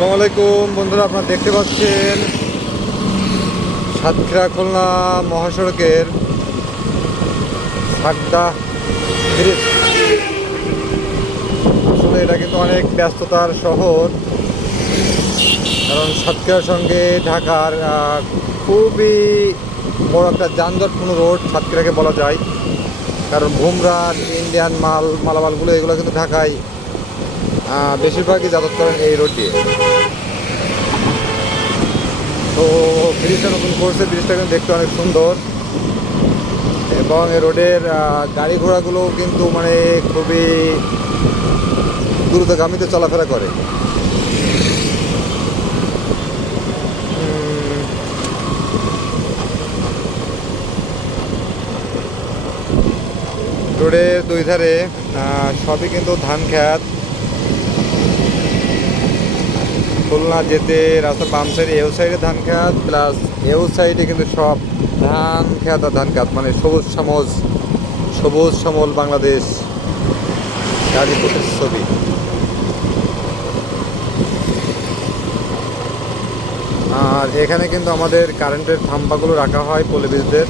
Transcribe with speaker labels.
Speaker 1: আসসালামু আলাইকুম, বন্ধুরা, আপনারা দেখতে পাচ্ছেন সাতক্ষীরা খুলনা মহাসড়কের সাগদা ব্রিজ আসলে এটা কিন্তু অনেক ব্যস্ততার শহর, কারণ সাতক্ষীরার সঙ্গে ঢাকার খুবই বড় একটা যানজটপূর্ণ রোড সাতক্ষীরাকে বলা যায়। কারণ ভুমরার ইন্ডিয়ান মাল, মালামালগুলো এগুলো কিন্তু ঢাকায় বেশিরভাগই যাতায়াত করেন এই রোড দিয়ে। তো ব্রিজটা নতুন করছে, ব্রিজটা কিন্তু দেখতে অনেক সুন্দর। এবং এই রোডের গাড়ি ঘোড়াগুলো কিন্তু মানে খুবই দ্রুতগামীতে চলাফেরা করে। রোডের দুই ধারে সবই কিন্তু ধান খেত খুলনা যেতে রাস্তার বাম সাইডে এও সাইডে ধান খেত, প্লাস এও সাইডে কিন্তু সব ধান খেত আর ধান খেত মানে সবুজ সমজ সবুজ সমল বাংলাদেশ গাজীপুরের ছবি। আর এখানে কিন্তু আমাদের কারেন্টের থাম্বাগুলো রাখা হয় পল্লী বিদ্যুতের